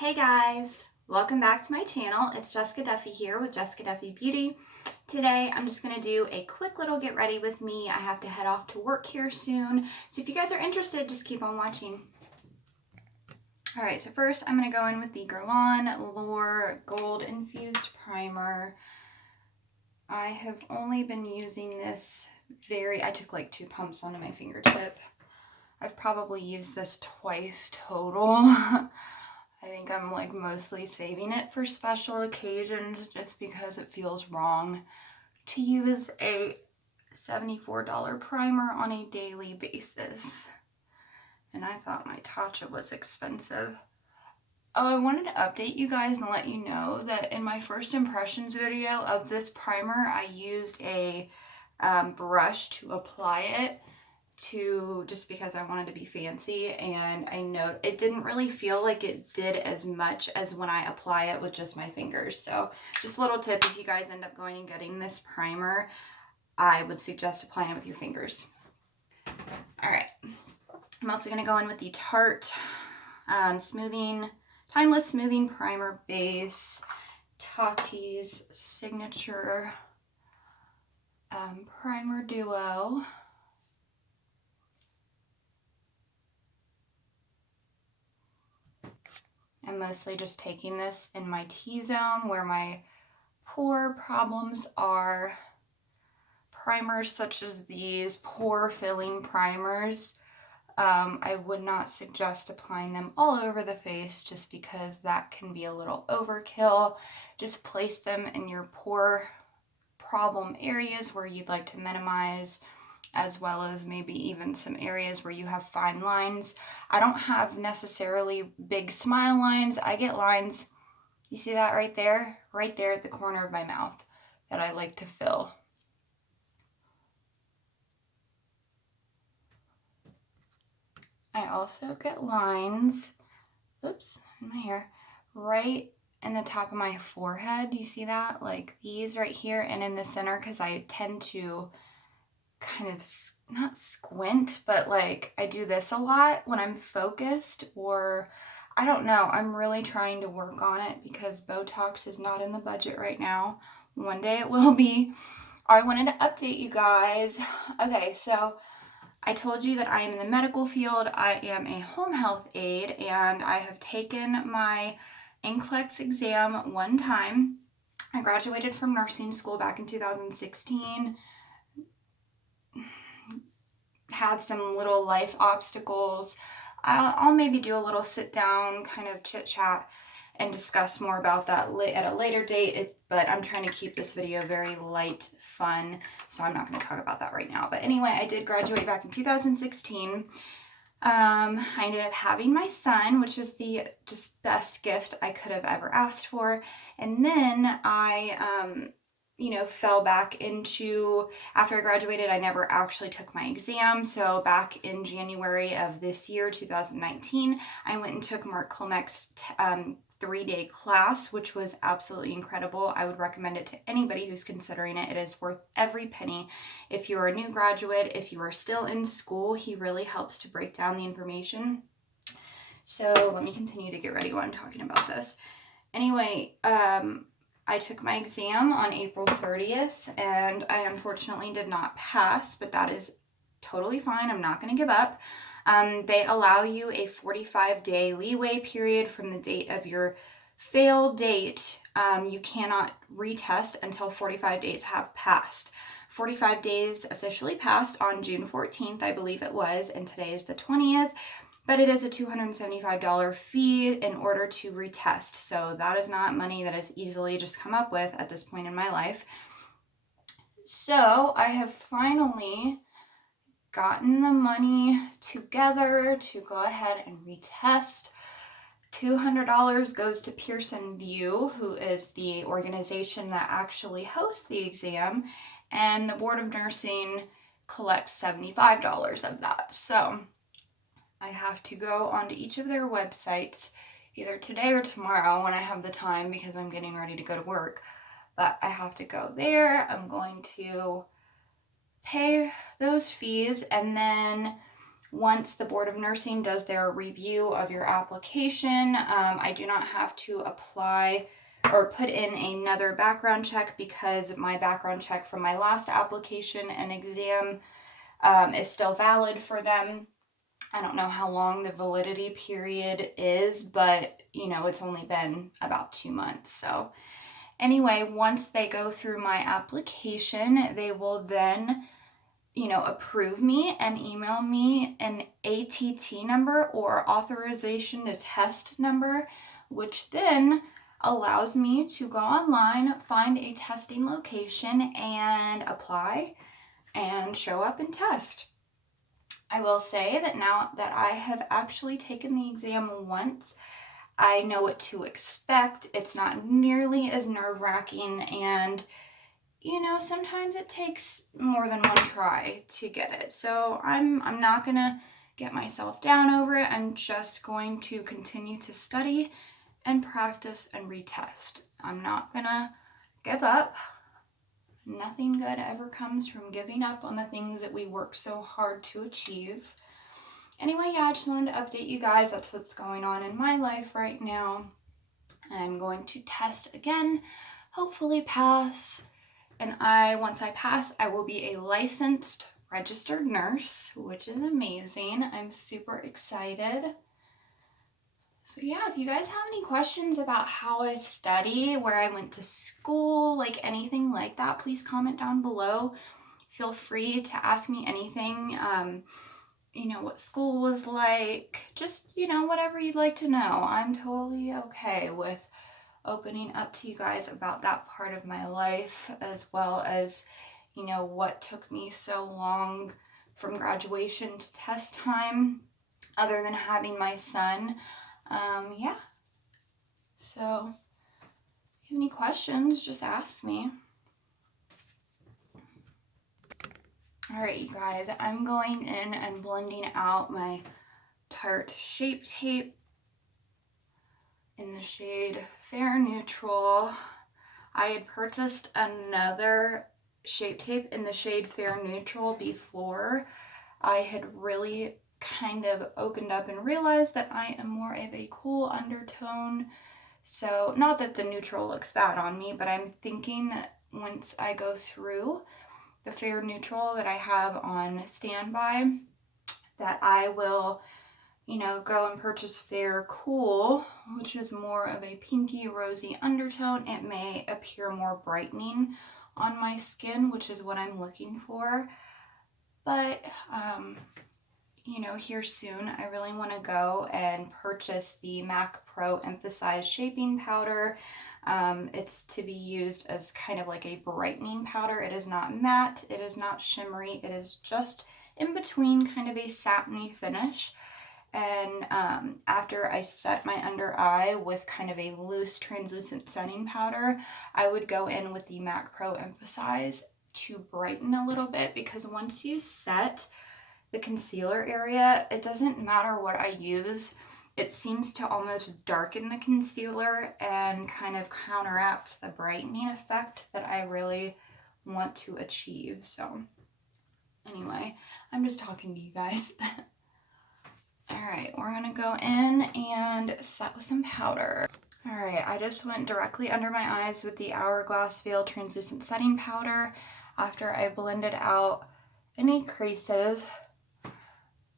Hey guys, welcome back to my channel. It's Jessica Duffy here with Jessica Duffy Beauty. Today I'm just going to do a quick little get ready with me. I have to head off to work here soon, so if you guys are interested, just keep on watching. Alright, so first I'm going to go in with the Guerlain Lure Gold Infused Primer. I have only been using this I took like 2 pumps onto my fingertip. I've probably used this twice total. I think I'm like mostly saving it for special occasions just because it feels wrong to use a $74 primer on a daily basis. And I thought my Tatcha was expensive. Oh, I wanted to update you guys and let you know that in my first impressions video of this primer, I used a brush to apply it just because I wanted to be fancy, and I know it didn't really feel like it did as much as when I apply it with just my fingers. So just a little tip, if you guys end up going and getting this primer, I would suggest applying it with your fingers. All right, I'm also going to go in with the Tarte Timeless Smoothing Primer Base, Tatte's Signature Primer Duo. I'm mostly just taking this in my T-zone where my pore problems are. Primers such as these pore filling primers, I would not suggest applying them all over the face just because that can be a little overkill. Just place them in your pore problem areas where you'd like to minimize, as well as maybe even some areas where you have fine lines. I don't have necessarily big smile lines. I get lines, you see that right there at the corner of my mouth that I like to fill. I also get lines, oops, in my hair, right in the top of my forehead. You see that? Like these right here and in the center, because I tend to kind of not squint, but like I do this a lot when I'm focused, or I don't know. I'm really trying to work on it because Botox is not in the budget right now. One day it will be. I wanted to update you guys. Okay, so I told you that I am in the medical field. I am a home health aide, and I have taken my NCLEX exam one time. I graduated from nursing school back in 2016. Had some little life obstacles. I'll maybe do a little sit down kind of chit chat and discuss more about that at a later date, but I'm trying to keep this video very light, fun, so I'm not going to talk about that right now. But anyway, I did graduate back in 2016. I ended up having my son, which was the just best gift I could have ever asked for. And then I fell back into, after I graduated, I never actually took my exam. So back in January of this year, 2019, I went and took Mark Clemek's 3-day class, which was absolutely incredible. I would recommend it to anybody who's considering it. It is worth every penny. If you're a new graduate, if you are still in school, he really helps to break down the information. So let me continue to get ready while I'm talking about this. Anyway, I took my exam on April 30th, and I unfortunately did not pass, but that is totally fine. I'm not going to give up. They allow you a 45-day leeway period from the date of your fail date. You cannot retest until 45 days have passed. 45 days officially passed on June 14th, I believe it was, and today is the 20th. But it is a $275 fee in order to retest. So that is not money that is easily just come up with at this point in my life. So I have finally gotten the money together to go ahead and retest. $200 goes to Pearson VUE, who is the organization that actually hosts the exam, and the Board of Nursing collects $75 of that. So I have to go onto each of their websites either today or tomorrow when I have the time, because I'm getting ready to go to work. But I have to go there. I'm going to pay those fees, and then Once the Board of Nursing does their review of your application, I do not have to apply or put in another background check because my background check from my last application and exam is still valid for them. I don't know how long the validity period is, but you know, it's only been about 2 months. So anyway, once they go through my application, they will then, you know, approve me and email me an ATT number or authorization to test number, which then allows me to go online, find a testing location, and apply and show up and test. I will say that now that I have actually taken the exam once, I know what to expect. It's not nearly as nerve-wracking, and you know, sometimes it takes more than one try to get it. So I'm not gonna get myself down over it. I'm just going to continue to study and practice and retest. I'm not gonna give up. Nothing good ever comes from giving up on the things that we work so hard to achieve. Anyway, yeah, I just wanted to update you guys. That's what's going on in my life right now. I'm going to test again, hopefully pass. And once I pass, I will be a licensed registered nurse, which is amazing. I'm super excited. So yeah, if you guys have any questions about how I study, where I went to school, like anything like that, please comment down below. Feel free to ask me anything, you know, what school was like, just, you know, whatever you'd like to know. I'm totally okay with opening up to you guys about that part of my life, as well as, you know, what took me so long from graduation to test time, other than having my son. Yeah. So, if you have any questions, just ask me. Alright, you guys, I'm going in and blending out my Tarte Shape Tape in the shade Fair Neutral. I had purchased another Shape Tape in the shade Fair Neutral before. I had really kind of opened up and realized that I am more of a cool undertone. So, not that the neutral looks bad on me, but I'm thinking that once I go through the Fair Neutral that I have on standby, that I will, you know, go and purchase Fair Cool, which is more of a pinky rosy undertone. It may appear more brightening on my skin, which is what I'm looking for. But, you know, here soon, I really want to go and purchase the MAC Pro Emphasize Shaping Powder. It's to be used as kind of like a brightening powder. It is not matte, it is not shimmery, it is just in between, kind of a satiny finish. And after I set my under eye with kind of a loose translucent setting powder, I would go in with the MAC Pro Emphasize to brighten a little bit, because once you set the concealer area, it doesn't matter what I use, it seems to almost darken the concealer and kind of counteracts the brightening effect that I really want to achieve. So anyway, I'm just talking to you guys. Alright, we're gonna go in and set with some powder. Alright, I just went directly under my eyes with the Hourglass Veil Translucent Setting Powder after I blended out any creases.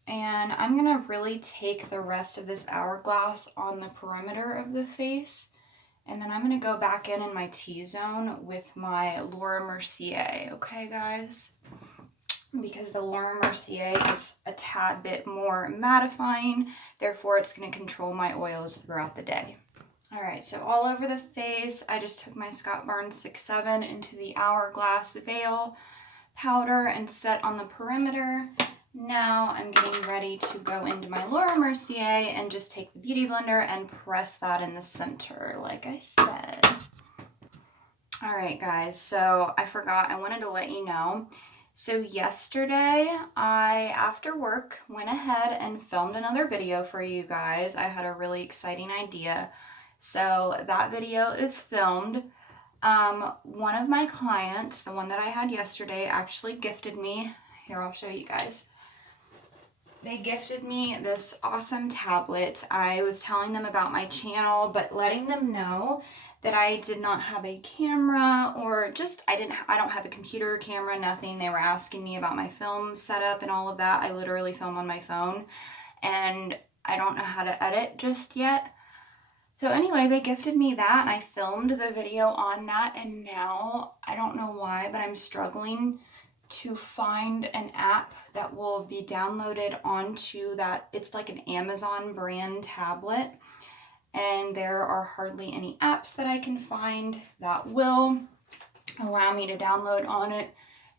And I'm gonna really take the rest of this Hourglass on the perimeter of the face. And then I'm gonna go back in my T-zone with my Laura Mercier, okay guys? Because the Laura Mercier is a tad bit more mattifying, therefore it's going to control my oils throughout the day. Alright, so all over the face, I just took my Scott Barnes 6'7" into the Hourglass Veil powder and set on the perimeter. Now I'm getting ready to go into my Laura Mercier and just take the Beauty Blender and press that in the center, like I said. Alright guys, so I forgot, I wanted to let you know. So yesterday, I, after work, went ahead and filmed another video for you guys. I had a really exciting idea. So that video is filmed. One of my clients, the one that I had yesterday, actually gifted me. Here, I'll show you guys. they gifted me this awesome tablet. I was telling them about my channel, but letting them know that I did not have a camera, or just I don't have a computer camera, nothing. They were asking me about my film setup and all of that. I literally film on my phone, and I don't know how to edit just yet. So anyway, they gifted me that, and I filmed the video on that, and now I don't know why, but I'm struggling to find an app that will be downloaded onto that. It's like an Amazon brand tablet, and there are hardly any apps that I can find that will allow me to download on it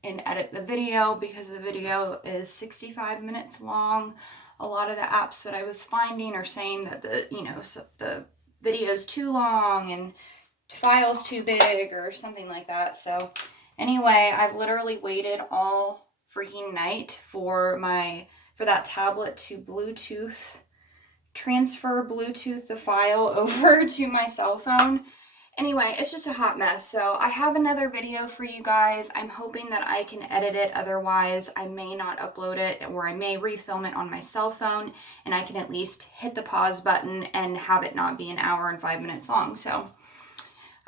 and edit the video, because the video is 65 minutes long. A lot of the apps that I was finding are saying that the video's too long and file's too big or something like that. So anyway, I've literally waited all freaking night for that tablet to transfer Bluetooth the file over to my cell phone. Anyway, it's just a hot mess. So I have another video for you guys. I'm hoping that I can edit it. Otherwise, I may not upload it, or I may refilm it on my cell phone, and I can at least hit the pause button and have it not be an hour and 5 minutes long. So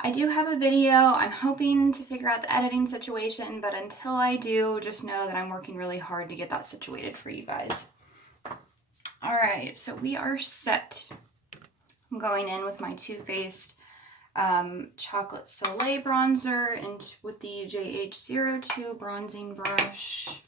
I do have a video. I'm hoping to figure out the editing situation, but until I do, just know that I'm working really hard to get that situated for you guys. All right, so we are set. I'm going in with my Too Faced Chocolate Soleil bronzer and with the JH02 bronzing brush.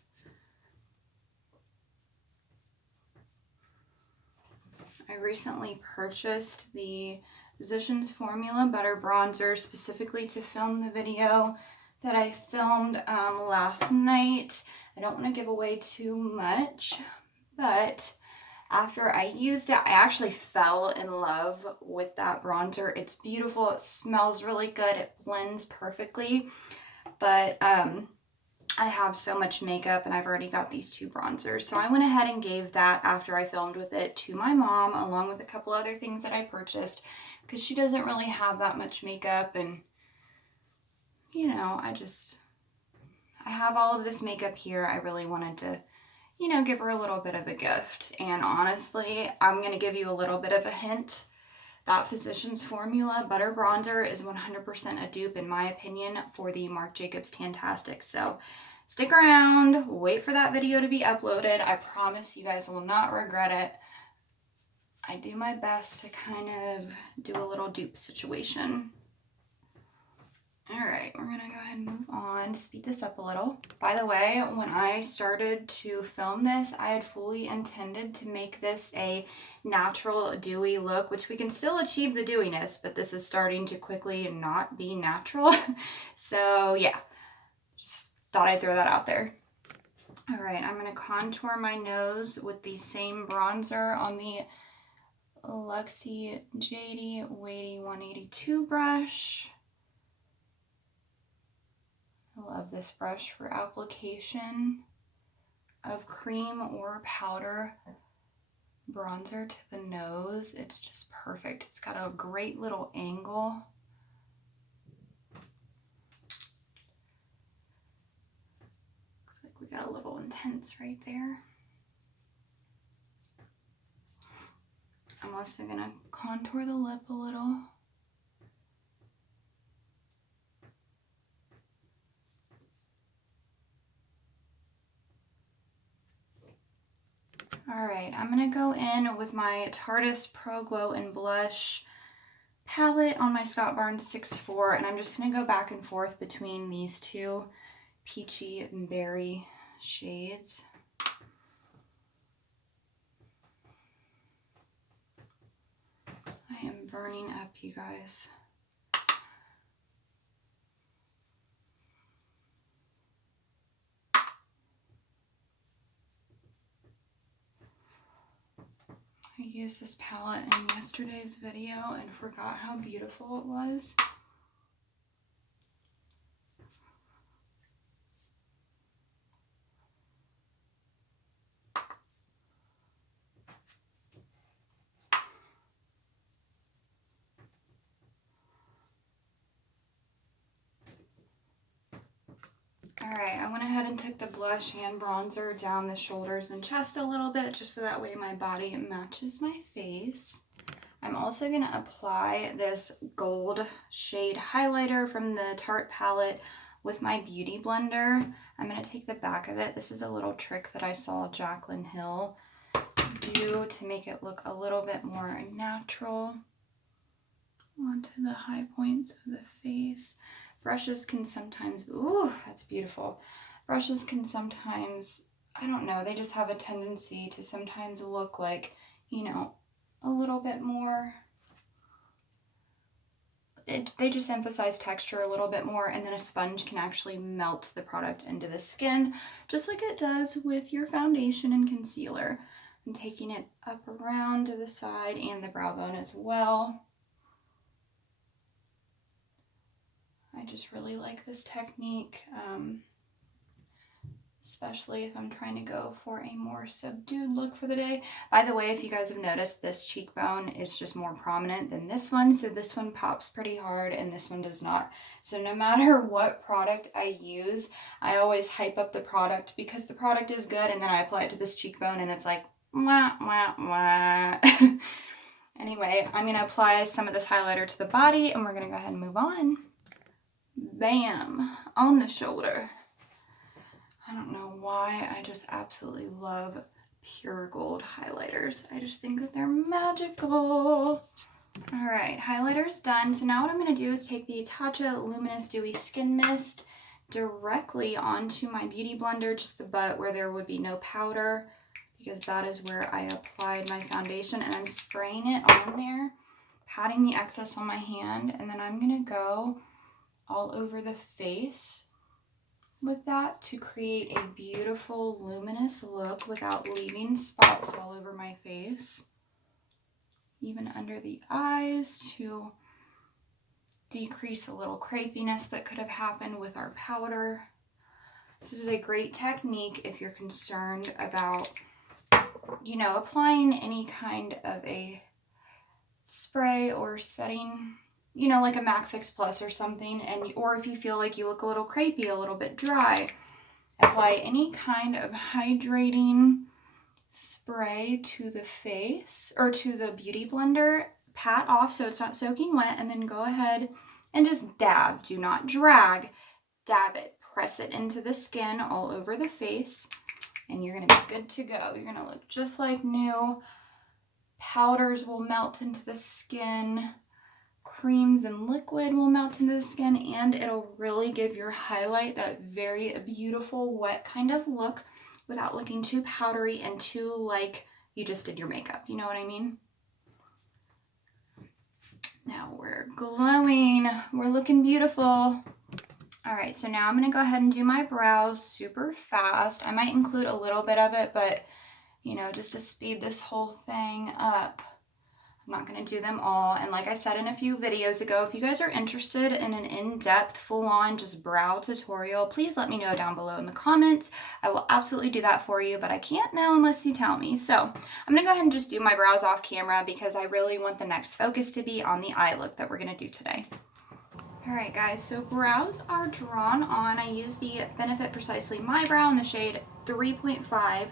I recently purchased the Physicians Formula Butter Bronzer specifically to film the video that I filmed last night. I don't want to give away too much, but after I used it, I actually fell in love with that bronzer. It's beautiful. It smells really good. It blends perfectly. But I have so much makeup, and I've already got these two bronzers. So I went ahead and gave that, after I filmed with it, to my mom, along with a couple other things that I purchased, because she doesn't really have that much makeup. And, you know, I have all of this makeup here. I really wanted to, you know, give her a little bit of a gift. And honestly, I'm going to give you a little bit of a hint. That Physicians Formula Butter Bronzer is 100% a dupe, in my opinion, for the Marc Jacobs Tantastic. So stick around, wait for that video to be uploaded. I promise you guys will not regret it. I do my best to kind of do a little dupe situation. All right, we're gonna go ahead and move on, speed this up a little. By the way, when I started to film this, I had fully intended to make this a natural dewy look, which we can still achieve the dewiness, but this is starting to quickly not be natural. So yeah, just thought I'd throw that out there. All right, I'm gonna contour my nose with the same bronzer on the Luxie Jady Weighty 182 brush. I love this brush for application of cream or powder bronzer to the nose. It's just perfect. It's got a great little angle. Looks like we got a little intense right there. I'm also gonna contour the lip a little. All right, I'm gonna go in with my Tarteist Pro Glow and Blush palette on my Scott Barnes 6'4", and I'm just gonna go back and forth between these two peachy and berry shades. I am burning up, you guys. I used this palette in yesterday's video and forgot how beautiful it was. All Alright, I went ahead and took the blush and bronzer down the shoulders and chest a little bit, just so that way my body matches my face. I'm also going to apply this gold shade highlighter from the Tarte palette with my Beauty Blender. I'm going to take the back of it. This is a little trick that I saw Jaclyn Hill do to make it look a little bit more natural onto the high points of the face. Brushes can sometimes, ooh, that's beautiful. Brushes can sometimes, I don't know, they just have a tendency to sometimes look like, you know, a little bit more, they just emphasize texture a little bit more, and then a sponge can actually melt the product into the skin, just like it does with your foundation and concealer. I'm taking it up around to the side and the brow bone as well. I just really like this technique, especially if I'm trying to go for a more subdued look for the day. By the way, if you guys have noticed, this cheekbone is just more prominent than this one, so this one pops pretty hard and this one does not. So no matter what product I use, I always hype up the product because the product is good, and then I apply it to this cheekbone and it's like, wah, wah, wah. Anyway, I'm going to apply some of this highlighter to the body, and we're going to go ahead and move on. Bam! On the shoulder. I don't know why, I just absolutely love pure gold highlighters. I just think that they're magical. Alright, highlighter's done. So now what I'm going to do is take the Tatcha Luminous Dewy Skin Mist directly onto my Beauty Blender, just the butt where there would be no powder, because that is where I applied my foundation, and I'm spraying it on there, patting the excess on my hand, and then I'm going to go all over the face with that to create a beautiful luminous look without leaving spots all over my face. Even under the eyes to decrease a little crepiness that could have happened with our powder. This is a great technique if you're concerned about, you know, applying any kind of a spray or setting, you know, like a MAC Fix Plus or something, and or if you feel like you look a little crepey, a little bit dry, apply any kind of hydrating spray to the face or to the Beauty Blender, pat off so it's not soaking wet, and then go ahead and just dab. Do not drag, dab it. Press it into the skin all over the face, and you're going to be good to go. You're going to look just like new. Powders will melt into the skin. Creams and liquid will melt into the skin, and it'll really give your highlight that very beautiful wet kind of look without looking too powdery and too like you just did your makeup. You know what I mean? Now we're glowing. We're looking beautiful. All right, so now I'm going to go ahead and do my brows super fast. I might include a little bit of it, but, you know, just to speed this whole thing up. I'm not going to do them all, and like I said in a few videos ago, if you guys are interested in an in-depth, full-on, just brow tutorial, please let me know down below in the comments. I will absolutely do that for you, but I can't now unless you tell me. So I'm going to go ahead and just do my brows off camera because I really want the next focus to be on the eye look that we're going to do today. Alright guys, so brows are drawn on. I use the Benefit Precisely My Brow in the shade 3.5.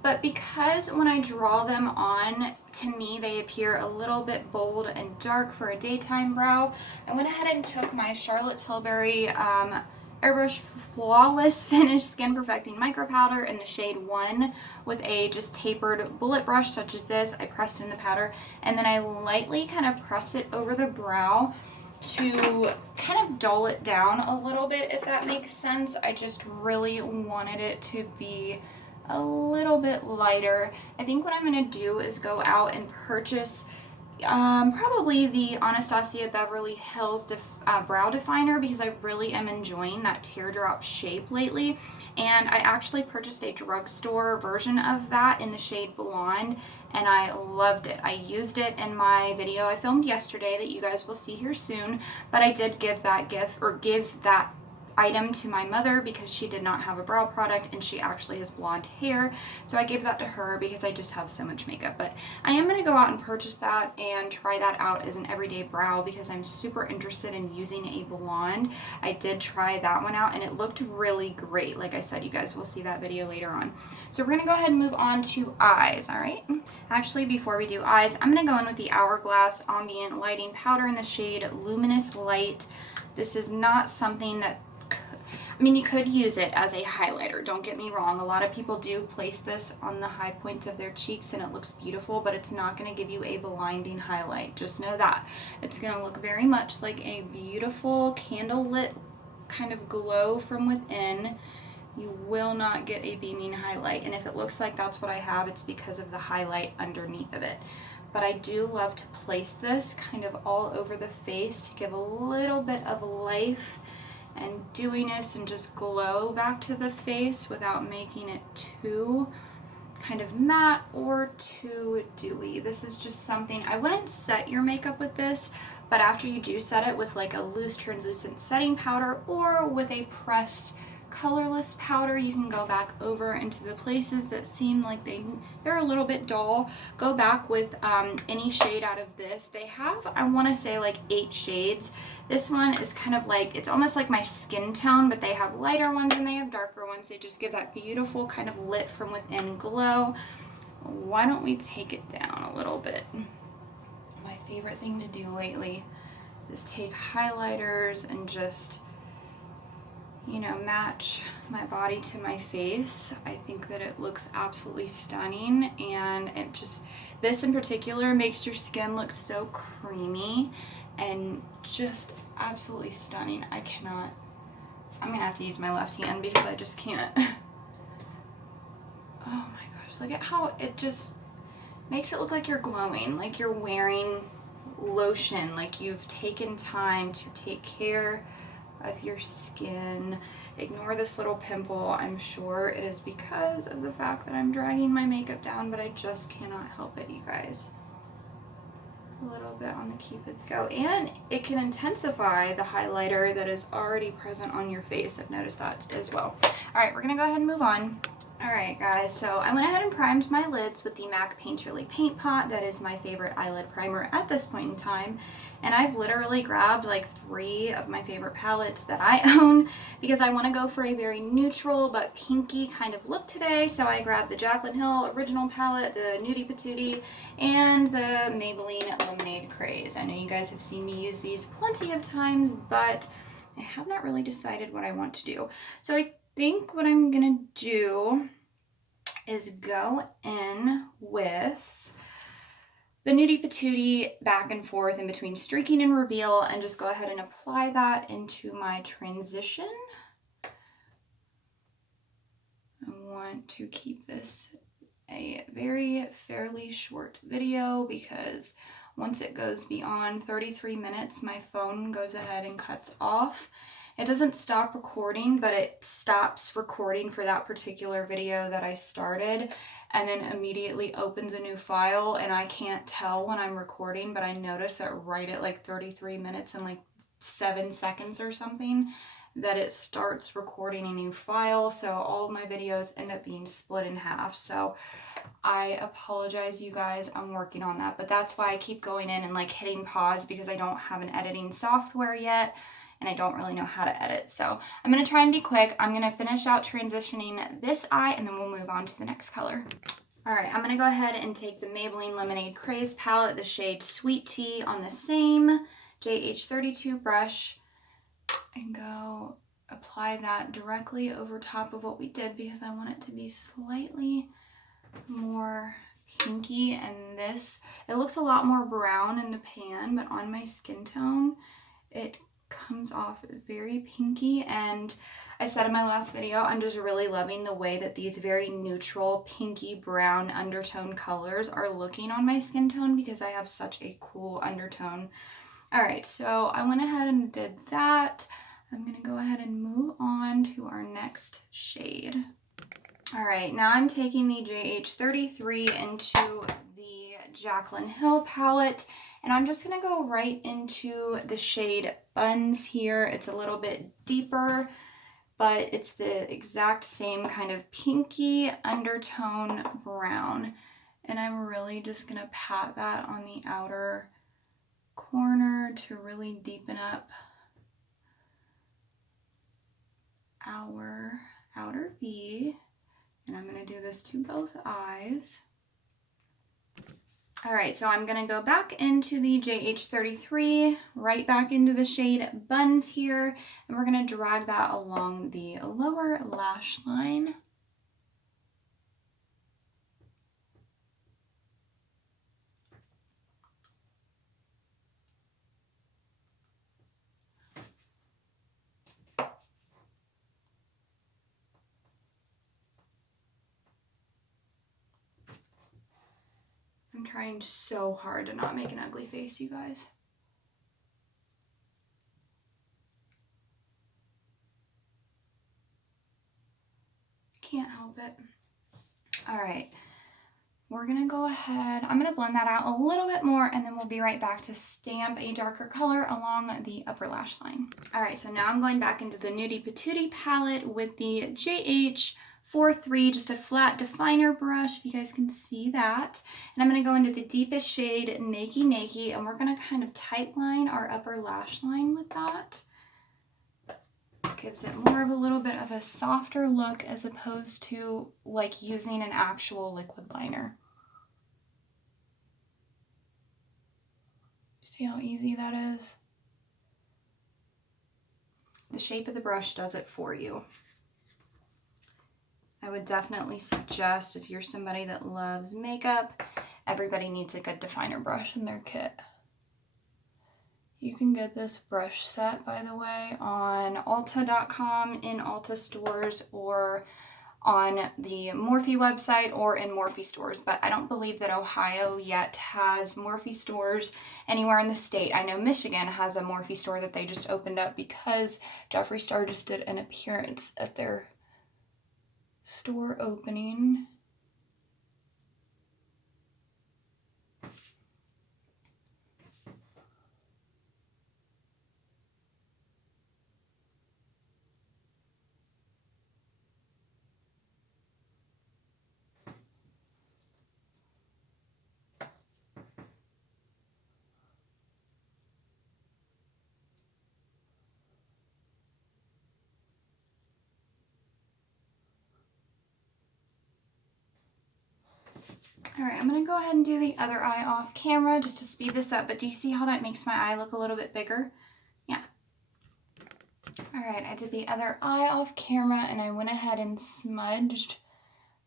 But because when I draw them on, to me, they appear a little bit bold and dark for a daytime brow, I went ahead and took my Charlotte Tilbury Airbrush Flawless Finish Skin Perfecting Micro Powder in the shade 1 with a just tapered bullet brush such as this. I pressed in the powder, and then I lightly kind of pressed it over the brow to kind of dull it down a little bit, if that makes sense. I just really wanted it to be a little bit lighter. I think what I'm going to do is go out and purchase probably the Anastasia Beverly Hills brow definer, because I really am enjoying that teardrop shape lately. And I actually purchased a drugstore version of that in the shade Blonde, and I loved it. I used it in my video I filmed yesterday that you guys will see here soon, but I did give that item to my mother because she did not have a brow product and she actually has blonde hair. So I gave that to her because I just have so much makeup. But I am going to go out and purchase that and try that out as an everyday brow because I'm super interested in using a blonde. I did try that one out and it looked really great. Like I said, you guys will see that video later on. So we're going to go ahead and move on to eyes, all right? Actually, before we do eyes, I'm going to go in with the Hourglass Ambient Lighting Powder in the shade Luminous Light. This is not something that, I mean, you could use it as a highlighter, don't get me wrong. A lot of people do place this on the high points of their cheeks and it looks beautiful, but it's not going to give you a blinding highlight. Just know that. It's going to look very much like a beautiful candlelit kind of glow from within. You will not get a beaming highlight, and if it looks like that's what I have, it's because of the highlight underneath of it. But I do love to place this kind of all over the face to give a little bit of life and dewiness and just glow back to the face without making it too kind of matte or too dewy. This is just something, I wouldn't set your makeup with this, but after you do set it with like a loose translucent setting powder or with a pressed colorless powder, you can go back over into the places that seem like they're a little bit dull. Go back with any shade out of this. They have, I want to say, like 8 shades. This one is kind of like, it's almost like my skin tone, but they have lighter ones and they have darker ones. They just give that beautiful kind of lit from within glow. Why don't we take it down a little bit? My favorite thing to do lately is take highlighters and just, you know, match my body to my face. I think that it looks absolutely stunning, and it just, this in particular makes your skin look so creamy and just absolutely stunning. I cannot, I'm gonna have to use my left hand because I just can't. Oh my gosh, look at how it just makes it look like you're glowing, like you're wearing lotion, like you've taken time to take care of your skin. Ignore this little pimple. I'm sure it is because of the fact that I'm dragging my makeup down, but I just cannot help it, you guys. A little bit on the Cupid's bow, and it can intensify the highlighter that is already present on your face. I've noticed that as well. All right, we're gonna go ahead and move on. All right, guys, so I went ahead and primed my lids with the MAC Painterly Paint Pot. That is my favorite eyelid primer at this point in time. And I've literally grabbed like 3 of my favorite palettes that I own because I want to go for a very neutral but pinky kind of look today. So I grabbed the Jaclyn Hill Original Palette, the Nudie Patootie, and the Maybelline Lemonade Craze. I know you guys have seen me use these plenty of times, but I have not really decided what I want to do. So I think what I'm gonna do is go in with the Nudie Patootie back and forth in between streaking and reveal, and just go ahead and apply that into my transition. I want to keep this a very fairly short video because once it goes beyond 33 minutes, my phone goes ahead and cuts off. It doesn't stop recording, but it stops recording for that particular video that I started and then immediately opens a new file, and I can't tell when I'm recording, but I notice that right at like 33 minutes and like 7 seconds or something that it starts recording a new file. So all of my videos end up being split in half. So I apologize, you guys, I'm working on that, but that's why I keep going in and like hitting pause because I don't have an editing software yet. And I don't really know how to edit. So I'm going to try and be quick. I'm going to finish out transitioning this eye and then we'll move on to the next color. All right, I'm going to go ahead and take the Maybelline Lemonade Craze palette, the shade Sweet Tea, on the same JH32 brush and go apply that directly over top of what we did because I want it to be slightly more pinky. And this, it looks a lot more brown in the pan, but on my skin tone, it comes off very pinky. And I said in my last video, I'm just really loving the way that these very neutral pinky brown undertone colors are looking on my skin tone because I have such a cool undertone. All right, so I went ahead and did that. I'm gonna go ahead and move on to our next shade. All right, now I'm taking the JH33 into the Jaclyn Hill palette, and I'm just gonna go right into the shade Buns here. It's a little bit deeper but it's the exact same kind of pinky undertone brown. And I'm really just gonna pat that on the outer corner to really deepen up our outer V. And I'm gonna do this to both eyes. All right, so I'm gonna go back into the JH33, right back into the shade Buns here, and we're gonna drag that along the lower lash line. I'm trying so hard to not make an ugly face, you guys. Can't help it. All right, we're gonna go ahead, I'm gonna blend that out a little bit more, and then we'll be right back to stamp a darker color along the upper lash line. All right, so now I'm going back into the Nudie Patootie palette with the JH43, just a flat definer brush, if you guys can see that. And I'm gonna go into the deepest shade, Nakey, and we're gonna kind of tight line our upper lash line with that. Gives it more of a little bit of a softer look as opposed to like using an actual liquid liner. See how easy that is? The shape of the brush does it for you. I would definitely suggest, if you're somebody that loves makeup, everybody needs a good definer brush in their kit. You can get this brush set, by the way, on Ulta.com, in Ulta stores, or on the Morphe website, or in Morphe stores. But I don't believe that Ohio yet has Morphe stores anywhere in the state. I know Michigan has a Morphe store that they just opened up because Jeffree Star just did an appearance at their store opening. All right, I'm gonna go ahead and do the other eye off camera just to speed this up, but do you see how that makes my eye look a little bit bigger? Yeah. All right, I did the other eye off camera and I went ahead and smudged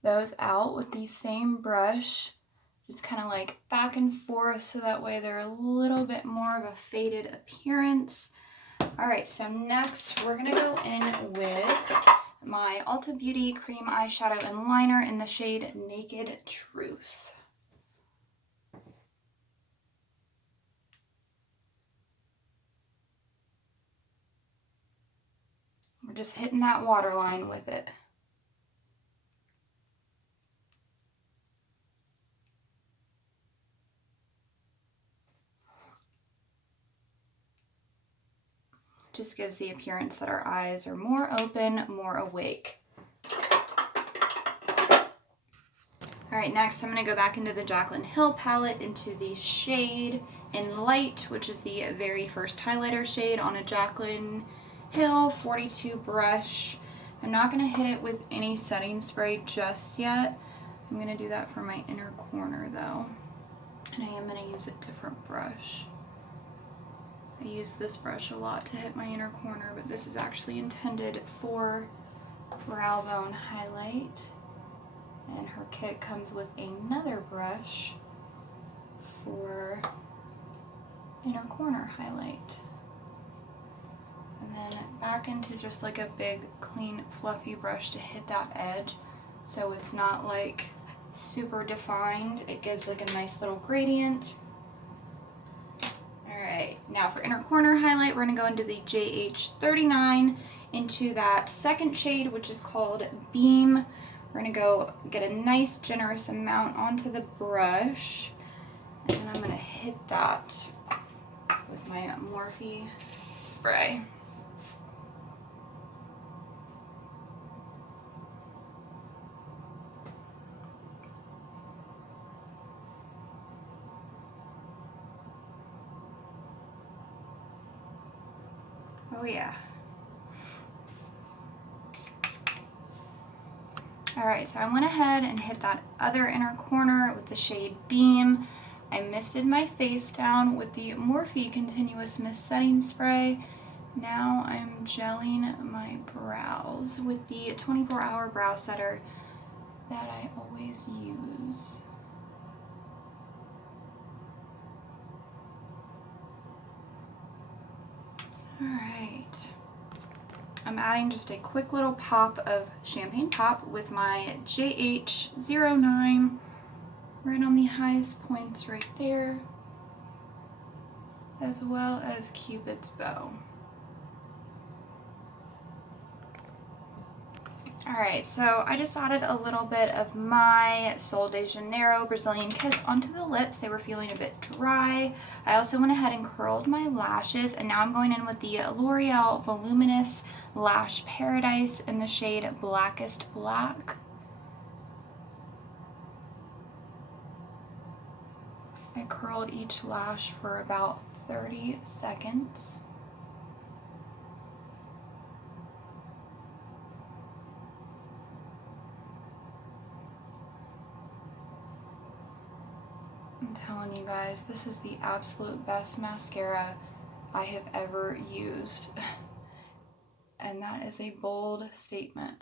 those out with the same brush, just kind of like back and forth so that way they're a little bit more of a faded appearance. All right, so next we're gonna go in with my Ulta Beauty Cream Eyeshadow and Liner in the shade Naked Truth. We're just hitting that waterline with it. Just gives the appearance that our eyes are more open, more awake. All right, next I'm gonna go back into the Jaclyn Hill palette into the shade Enlight, which is the very first highlighter shade on a Jaclyn Hill 42 brush. I'm not gonna hit it with any setting spray just yet. I'm gonna do that for my inner corner though. And I am gonna use a different brush. I use this brush a lot to hit my inner corner, but this is actually intended for brow bone highlight. And her kit comes with another brush for inner corner highlight. And then back into just like a big, clean, fluffy brush to hit that edge. So it's not like super defined. It gives like a nice little gradient. Alright, now for inner corner highlight, we're going to go into the JH39 into that second shade, which is called Beam. We're going to go get a nice generous amount onto the brush, and then I'm going to hit that with my Morphe spray. Oh yeah. Alright, so I went ahead and hit that other inner corner with the shade Beam. I misted my face down with the Morphe Continuous Mist Setting Spray. Now I'm gelling my brows with the 24-hour brow setter that I always use. Alright. I'm adding just a quick little pop of Champagne Pop with my JH09 right on the highest points right there, as well as Cupid's bow. Alright, so I just added a little bit of my Sol de Janeiro Brazilian Kiss onto the lips. They were feeling a bit dry. I also went ahead and curled my lashes, and now I'm going in with the L'Oreal Voluminous Lash Paradise in the shade Blackest Black. I curled each lash for about 30 seconds. I'm telling you guys, this is the absolute best mascara I have ever used. And that is a bold statement.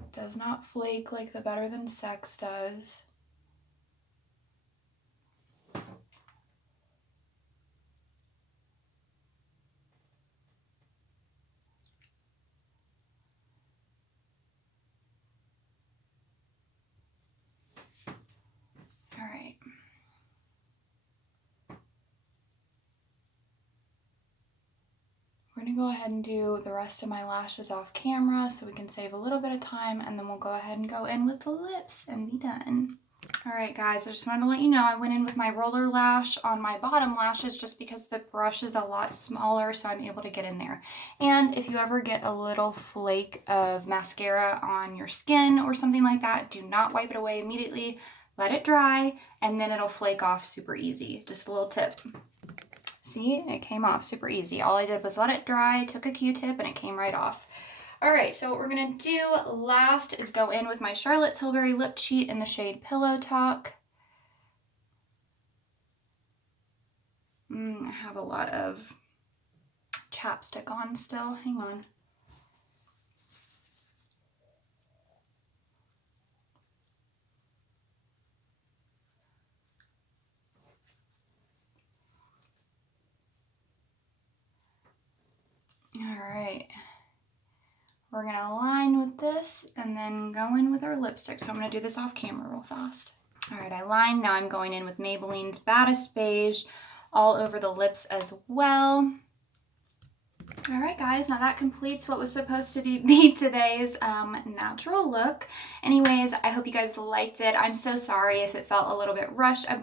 It does not flake like the Better Than Sex does. All right. We're going to go ahead and do the rest of my lashes off camera so we can save a little bit of time, and then we'll go ahead and go in with the lips and be done. Alright guys, I just wanted to let you know I went in with my roller lash on my bottom lashes just because the brush is a lot smaller, so I'm able to get in there. And if you ever get a little flake of mascara on your skin or something like that, do not wipe it away immediately. Let it dry, and then it'll flake off super easy. Just a little tip. See, it came off super easy. All I did was let it dry, took a Q-tip, and it came right off. Alright, so what we're going to do last is go in with my Charlotte Tilbury Lip Cheat in the shade Pillow Talk. I have a lot of chapstick on still. Hang on. Alright. We're going to line with this and then go in with our lipstick. So I'm going to do this off camera real fast. Alright, I lined. Now I'm going in with Maybelline's Baddest Beige all over the lips as well. Alright guys, now that completes what was supposed to be today's natural look. Anyways, I hope you guys liked it. I'm so sorry if it felt a little bit rushed.